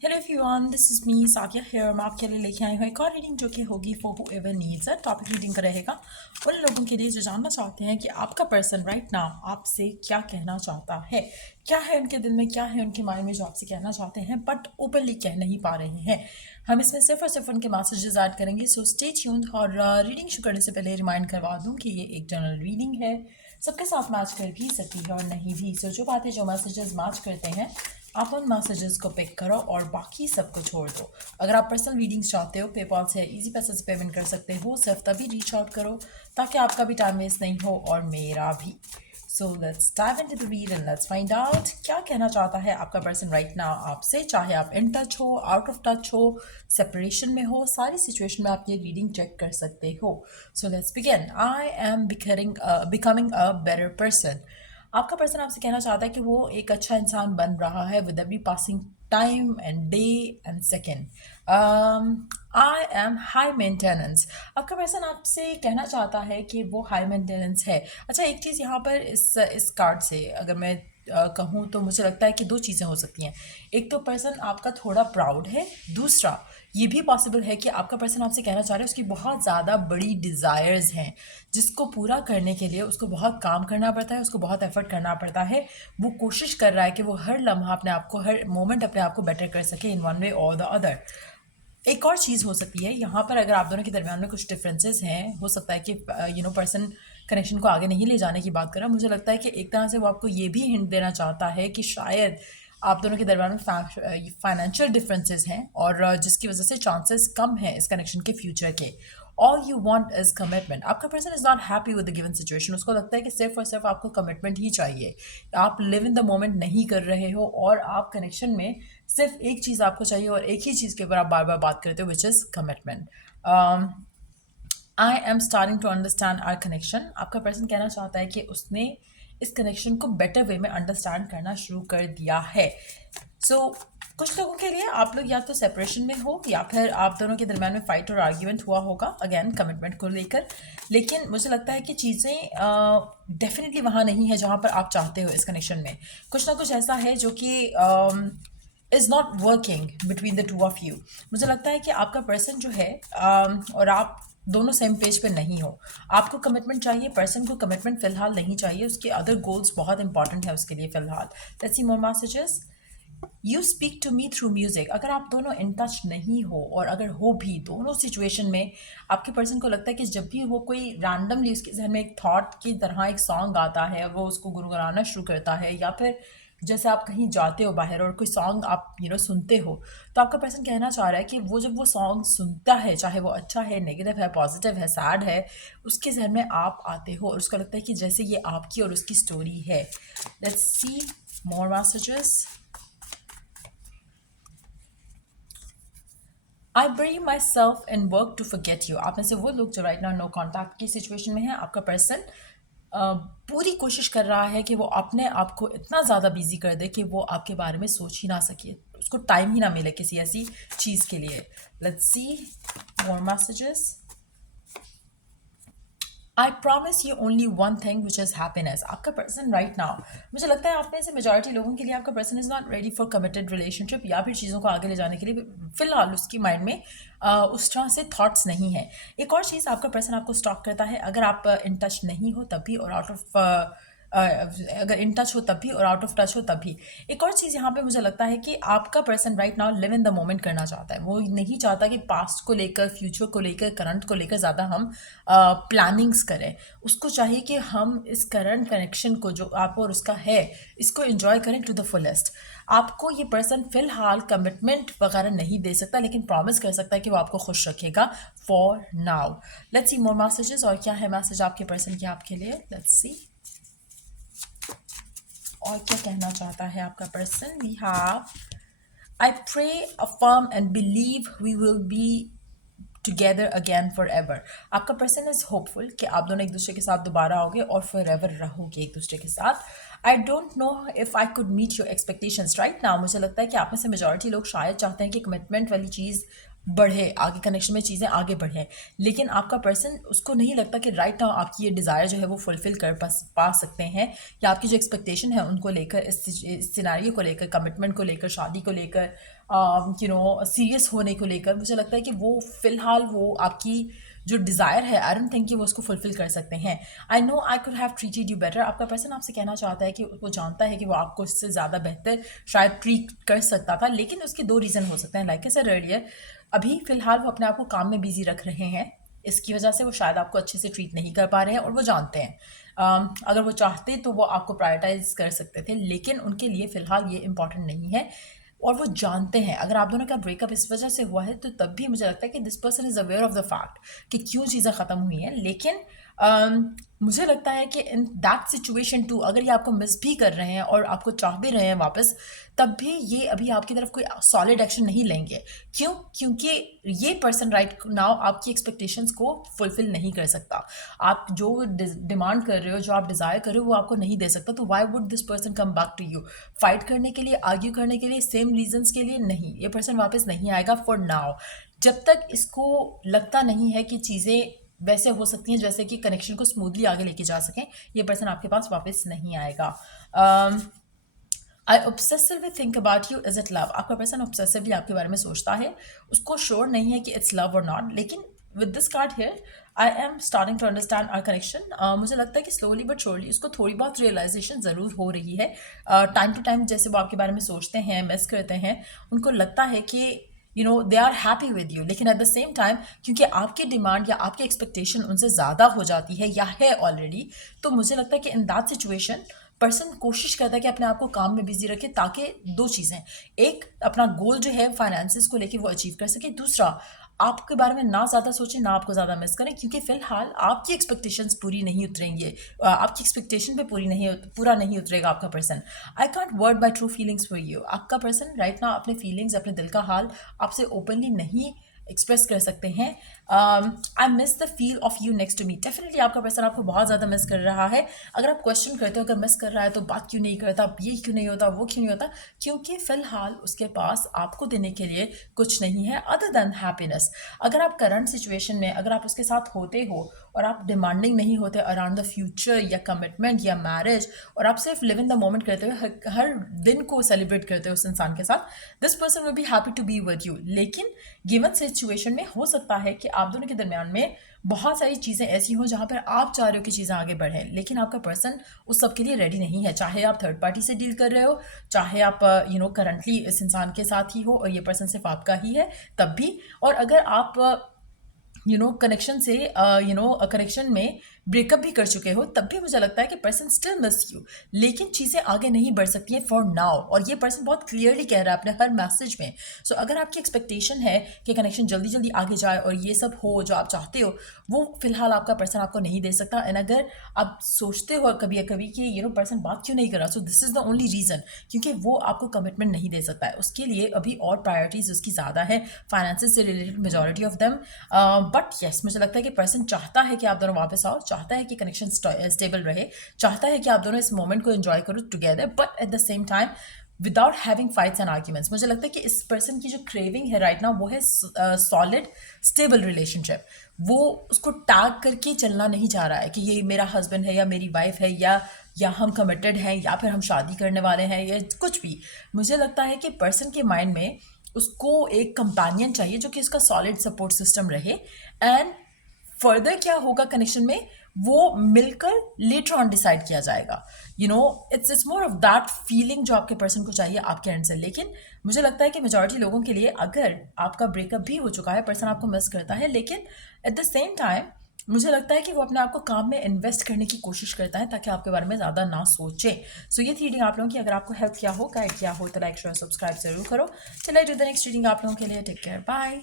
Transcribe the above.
Hello everyone, this is me Sakia here. मैं आपके लिए लेके आई हूँ एक और रीडिंग जो कि होगी for whoever needs a. Topic reading का रहेगा उन लोगों के लिए जो जानना चाहते हैं कि आपका पर्सन राइट नाउ आपसे क्या कहना चाहता है, क्या है उनके दिल में, क्या है उनके माइंड में जो आपसे कहना चाहते हैं बट ओपनली कह नहीं पा रहे हैं। हम इसमें सिर्फ और सिर्फ उनके मैसेजेस ऐड करेंगे, सो स्टे ट्यून्ड। और रीडिंग शुरू करने से पहले रिमाइंड करवा दूँ कि ये एक जनरल रीडिंग है, सबके साथ मैच कर भी सकती है और नहीं भी। सो जो बातें जो मैसेजेस मैच करते हैं आप उन मैसेजेस को पिक करो और बाकी सबको छोड़ दो। अगर आप पर्सनल रीडिंग्स चाहते हो पेपॉल से इजी पैसे से पेमेंट कर सकते हो, सिर्फ तभी रीच आउट करो ताकि आपका भी टाइम वेस्ट नहीं हो और मेरा भी। So let's dive into the read and let's find out क्या कहना चाहता है आपका पर्सन राइट नाउ आपसे। चाहे आप इन टच हो, आउट ऑफ टच हो, सेपरेशन में हो, सारी सिचुएशन में आप ये रीडिंग चेक कर सकते हो। So let's begin. I am becoming a better person. आपका पर्सन आपसे कहना चाहता है कि वो एक अच्छा इंसान बन रहा है with every passing time and day and second. I am high maintenance. आपका पर्सन आपसे कहना चाहता है कि वो हाई मेंटेनेंस है। अच्छा, एक चीज़ यहाँ पर इस कार्ड से अगर मैं कहूँ तो मुझे लगता है कि दो चीज़ें हो सकती हैं। एक तो पर्सन आपका थोड़ा प्राउड है, दूसरा ये भी पॉसिबल है कि आपका पर्सन आपसे कहना चाह रहा है उसकी बहुत ज़्यादा बड़ी डिज़ायर्स हैं जिसको पूरा करने के लिए उसको बहुत काम करना पड़ता है, उसको बहुत एफर्ट करना पड़ता है। वो कोशिश कर रहा है कि वो हर लम्हा अपने आप को, हर मोमेंट अपने आप को बेटर कर सके इन वन वे और द अदर। एक और चीज़ हो सकती है यहाँ पर, अगर आप दोनों के दरमियान में कुछ डिफरेंसेस हैं, हो सकता है कि पर्सन कनेक्शन को आगे नहीं ले जाने की बात कर रहा। मुझे लगता है कि एक तरह से वो आपको ये भी हिंट देना चाहता है कि शायद आप दोनों के दरमियान में फाइनेंशियल डिफरेंसेस हैं और जिसकी वजह से चांसेस कम हैं इस कनेक्शन के फ्यूचर के। All you want is commitment. आपका person is not happy with the given situation. उसको लगता है कि सिर्फ और सिर्फ आपको कमिटमेंट ही चाहिए। आप लिव इन द मोमेंट नहीं कर रहे हो और आप कनेक्शन में सिर्फ एक चीज़ आपको चाहिए और एक ही चीज़ के ऊपर आप बार बार बात करते हो, which is commitment. I am starting to understand our connection. आपका पर्सन कहना चाहता है कि उसने इस कनेक्शन को बेटर वे में अंडरस्टैंड करना शुरू कर दिया है। कुछ लोगों के लिए आप लोग या तो सेपरेशन में हो या फिर आप दोनों के दरम्यान में फाइट और आर्ग्यूमेंट हुआ होगा अगेन कमिटमेंट को लेकर। लेकिन मुझे लगता है कि चीज़ें डेफिनेटली वहाँ नहीं है जहाँ पर आप चाहते हो। इस कनेक्शन में कुछ ना कुछ ऐसा है जो कि is not working between the two of you. मुझे लगता है कि आपका पर्सन जो है और आप दोनों सेम पेज पे नहीं हो। आपको कमिटमेंट चाहिए, पर्सन को कमिटमेंट फिलहाल नहीं चाहिए, उसके अदर गोल्स बहुत इंपॉर्टेंट है उसके लिए फिलहाल। Let's see more messages. You speak to me through music. अगर आप दोनों इन टच नहीं हो और अगर हो भी दोनों सिचुएशन में, आपके पर्सन को लगता है कि जब भी वो कोई रैंडमली उसके जहन में एक थॉट की तरह एक सॉन्ग आता है और वो उसको गुनगुनाना शुरू करता है, या फिर जैसे आप कहीं जाते हो बाहर और कोई सॉन्ग आप सुनते हो, तो आपका पर्सन कहना चाह रहा है कि वो जब वो सॉन्ग सुनता है, चाहे वो अच्छा है, नेगेटिव है, पॉजिटिव है, सैड है, उसके जहन में आप आते हो और उसको लगता है कि जैसे ये आपकी और उसकी स्टोरी है। Let's see more messages. I bury myself in work to forget you. आप में से वो लोग जो राइट नाउ नो कॉन्टैक्ट की सिचुएशन में है, आपका पर्सन पूरी कोशिश कर रहा है कि वो अपने आप को इतना ज़्यादा बिजी कर दे कि वो आपके बारे में सोच ही ना सके, उसको टाइम ही ना मिले किसी ऐसी चीज़ के लिए। Let's see more messages. I promise you only one thing which is happiness. आपका पर्सन राइट नाउ, मुझे लगता है आप में से मेजॉरिटी लोगों के लिए आपका person is not ready for committed relationship या फिर चीज़ों को आगे ले जाने के लिए फिलहाल उसकी माइंड में उस तरह से थॉट्स नहीं है। एक और चीज़, आपका पर्सन आपको स्टॉक करता है अगर आप इन टच नहीं हो तब भी और आउट ऑफ अगर इन टच हो तब भी और आउट ऑफ टच हो तब भी। एक और चीज़ यहाँ पे मुझे लगता है कि आपका person right now live in the moment करना चाहता है। वो नहीं चाहता कि पास्ट को लेकर, फ्यूचर को लेकर, करंट को लेकर ज़्यादा हम प्लानिंग्स करें। उसको चाहिए कि हम इस करंट कनेक्शन को जो आप और उसका है, इसको एंजॉय करें टू द फुलेस्ट। आपको ये पर्सन फिलहाल कमिटमेंट वगैरह नहीं दे सकता, लेकिन प्रॉमिस कर सकता है कि वो आपको खुश रखेगा for now. Let's see more messages. और क्या है मैसेज आपके पर्सन के आपके लिए, लेट्स सी। और क्या कहना चाहता है आपका person. We have I pray, affirm and believe we will be together again forever. आपका पर्सन इज होपफुल कि आप दोनों एक दूसरे के साथ दोबारा आओगे और फॉर एवर रहोगे एक दूसरे के साथ। I don't know if I could meet your expectations right now. मुझे लगता है कि आप में से मेजॉरिटी लोग शायद चाहते हैं कि कमिटमेंट वाली चीज़ बढ़े, आगे कनेक्शन में चीज़ें आगे बढ़ें, लेकिन आपका पर्सन उसको नहीं लगता कि राइट नाउ आपकी ये डिज़ायर जो है वो फुलफ़िल कर पा सकते हैं, या आपकी जो एक्सपेक्टेशन है उनको लेकर, इस सिनेरियो को लेकर, कमिटमेंट को लेकर, शादी को लेकर, सीरियस होने को लेकर, मुझे लगता है कि वो फ़िलहाल वो आपकी जो डिज़ायर है, आई डोंट थिंक कि वो उसको फुलफ़िल कर सकते हैं। I know I could have treated you better, आपका पर्सन आपसे कहना चाहता है कि वो जानता है कि वो आपको इससे ज़्यादा बेहतर शायद ट्रीट कर सकता था, लेकिन उसके 2 रीज़न हो सकते हैं। लाइक आई सेड अर्लियर, अभी फ़िलहाल वो अपने आप को काम में बिज़ी रख रहे हैं, इसकी वजह से वो शायद आपको अच्छे से ट्रीट नहीं कर पा रहे हैं, और वो जानते हैं। अगर वो चाहते तो वो आपको प्रायोरिटाइज़ कर सकते थे, लेकिन उनके लिए फ़िलहाल ये इम्पॉर्टेंट नहीं है, और वो जानते हैं। अगर आप दोनों का ब्रेकअप इस वजह से हुआ है, तो तब भी मुझे लगता है कि this person is aware of the fact कि क्यों चीज़ें ख़त्म हुई हैं, लेकिन मुझे लगता है कि इन दैट सिचुएशन टू, अगर ये आपको मिस भी कर रहे हैं और आपको चाह भी रहे हैं वापस, तब भी ये अभी आपकी तरफ कोई सॉलिड एक्शन नहीं लेंगे। क्यों? क्योंकि ये पर्सन राइट नाउ आपकी एक्सपेक्टेशंस को फुलफिल नहीं कर सकता। आप जो डिमांड कर रहे हो, जो आप डिज़ायर कर रहे हो, वो आपको नहीं दे सकता। तो why would this person come back to you? Fight करने के लिए, आर्ग्यू करने के लिए, सेम रीजंस के लिए? नहीं, ये पर्सन वापस नहीं आएगा फॉर नाउ। जब तक इसको लगता नहीं है कि चीज़ें वैसे हो सकती हैं जैसे कि कनेक्शन को स्मूथली आगे लेके जा सकें, ये पर्सन आपके पास वापस नहीं आएगा। I obsessively think about you, is it love? आपका पर्सन ऑब्सेसिवली आपके बारे में सोचता है, उसको श्योर नहीं है कि इट्स लव और नॉट, लेकिन with this card here I am starting to understand our connection. मुझे लगता है कि स्लोली बट श्योरली उसको थोड़ी बहुत रियलाइजेशन ज़रूर हो रही है। टाइम टू टाइम जैसे वो आपके बारे में सोचते हैं, मिस करते हैं, उनको लगता है कि they are happy with you, लेकिन एट द सेम टाइम क्योंकि आपकी डिमांड या आपकी एक्सपेक्टेशन उनसे ज़्यादा हो जाती है या है ऑलरेडी, तो मुझे लगता है कि इन दैट सिचुएशन पर्सन कोशिश करता है कि अपने आप को काम में बिजी रखे, ताकि 2 चीज़ें, एक अपना गोल जो है फाइनेंसिस को लेके वो अचीव कर सके, दूसरा आपके बारे में ना ज़्यादा सोचें, ना आपको ज़्यादा मिस करें, क्योंकि फ़िलहाल आपकी एक्सपेक्टेशंस पूरी नहीं उतरेंगे, आपकी एक्सपेक्टेशन पे पूरा नहीं उतरेगा आपका person. I can't word by true feelings for you, आपका पर्सन राइट ना अपने फीलिंग्स, अपने दिल का हाल आपसे ओपनली नहीं एक्सप्रेस कर सकते हैं। I miss the feel of you next to me, definitely आपका पर्सन आपको बहुत ज़्यादा मिस कर रहा है। अगर आप क्वेश्चन करते हो अगर मिस कर रहा है तो बात क्यों नहीं करता, ये क्यों नहीं होता, वो क्यों नहीं होता, क्योंकि फ़िलहाल उसके पास आपको देने के लिए कुछ नहीं है अदर दैन हैप्पीनेस। अगर आप करंट सिचुएशन में, अगर आप उसके साथ होते हो और आप डिमांडिंग नहीं होते अराउंड द फ्यूचर या कमिटमेंट या मैरिज, और आप सिर्फ लिव इन द मोमेंट करते हो, हर दिन को सेलिब्रेट करते हो उस इंसान के साथ, this person will be happy to be with you. लेकिन गिवन सिचुएशन में हो सकता है कि आप दोनों के दरमियान में बहुत सारी चीज़ें ऐसी हों जहाँ पर आप चाह रहे हो कि चीज़ें आगे बढ़ें, लेकिन आपका पर्सन उस सब के लिए रेडी नहीं है। चाहे आप थर्ड पार्टी से डील कर रहे हो, चाहे आप करंटली इस इंसान के साथ ही हो और ये पर्सन सिर्फ आपका ही है, तब भी। और अगर आप कनेक्शन से कनेक्शन में ब्रेकअप भी कर चुके हो, तब भी मुझे लगता है कि पर्सन स्टिल मिस यू, लेकिन चीज़ें आगे नहीं बढ़ सकती हैं फॉर नाउ, और ये पर्सन बहुत क्लियरली कह रहा है अपने हर मैसेज में। सो अगर आपकी एक्सपेक्टेशन है कि कनेक्शन जल्दी जल्दी आगे जाए और ये सब हो जो आप चाहते हो, वो फिलहाल आपका पर्सन आपको नहीं दे सकता। एंड अगर आप सोचते हो कभी कभी कि पर्सन बात क्यों नहीं कर रहा, so this is the only reason, क्योंकि वो आपको कमिटमेंट नहीं दे सकता है। उसके लिए अभी और प्रायोरिटीज़ उसकी ज़्यादा है, फाइनेंसिस से related majority of them. But yes, मुझे लगता है कि पर्सन चाहता है कि आप दोनों वापस आओ, चाहता है कि कनेक्शन स्टेबल रहे, चाहता है कि आप दोनों इस मोमेंट को एंजॉय करो together, but at the same time without having fights and arguments. मुझे लगता है कि इस पर्सन की जो क्रेविंग है राइट नाउ वो है सॉलिड स्टेबल रिलेशनशिप। वो उसको टैग करके चलना नहीं चाह रहा है कि ये मेरा हस्बैंड है या मेरी वाइफ है, या हम कमिटेड हैं, या फिर हम शादी करने वाले हैं, या कुछ भी। मुझे लगता है कि पर्सन के माइंड में उसको एक कंपेनियन चाहिए जो कि उसका सॉलिड सपोर्ट सिस्टम रहे, एंड फर्दर क्या होगा कनेक्शन में वो मिलकर लेटर ऑन डिसाइड किया जाएगा। It's more of that feeling जो आपके पर्सन को चाहिए आपके एंड से। लेकिन मुझे लगता है कि मेजॉरिटी लोगों के लिए, अगर आपका ब्रेकअप भी हो चुका है, पर्सन आपको मिस करता है, लेकिन एट द सेम टाइम मुझे लगता है कि वो अपने आप को काम में इन्वेस्ट करने की कोशिश करता है ताकि आपके बारे में ज़्यादा ना सोचे। सो ये थी रीडिंग आप लोगों की। अगर आपको हेल्प किया हो, गाइड किया हो, तो लाइक शेयर सब्सक्राइब जरूर करो। चलिए डू द नेक्स्ट रीडिंग आप लोगों के लिए। Take care, bye.